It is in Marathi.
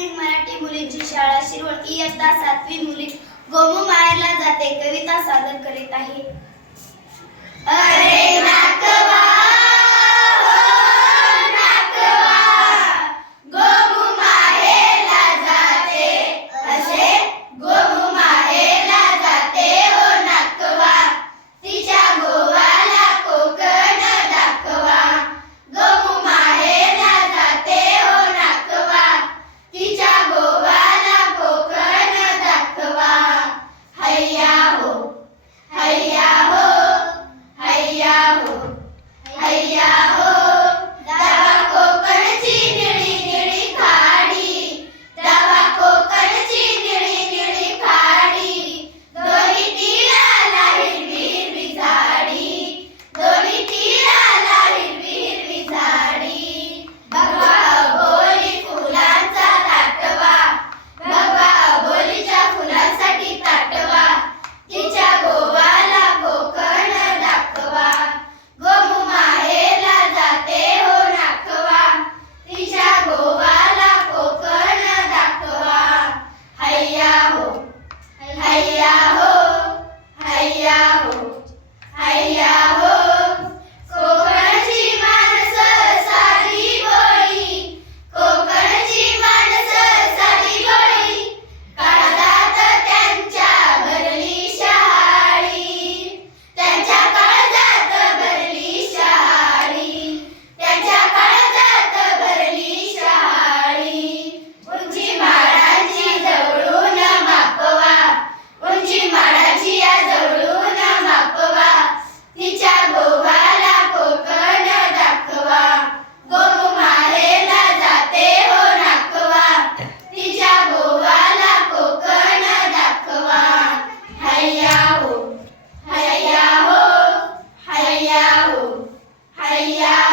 सातवी मराठी मुलींची शाळा शिरवळ इयत्ता सातवी मुली गोमू माहेरला जाते. कविता ஐயா Maria.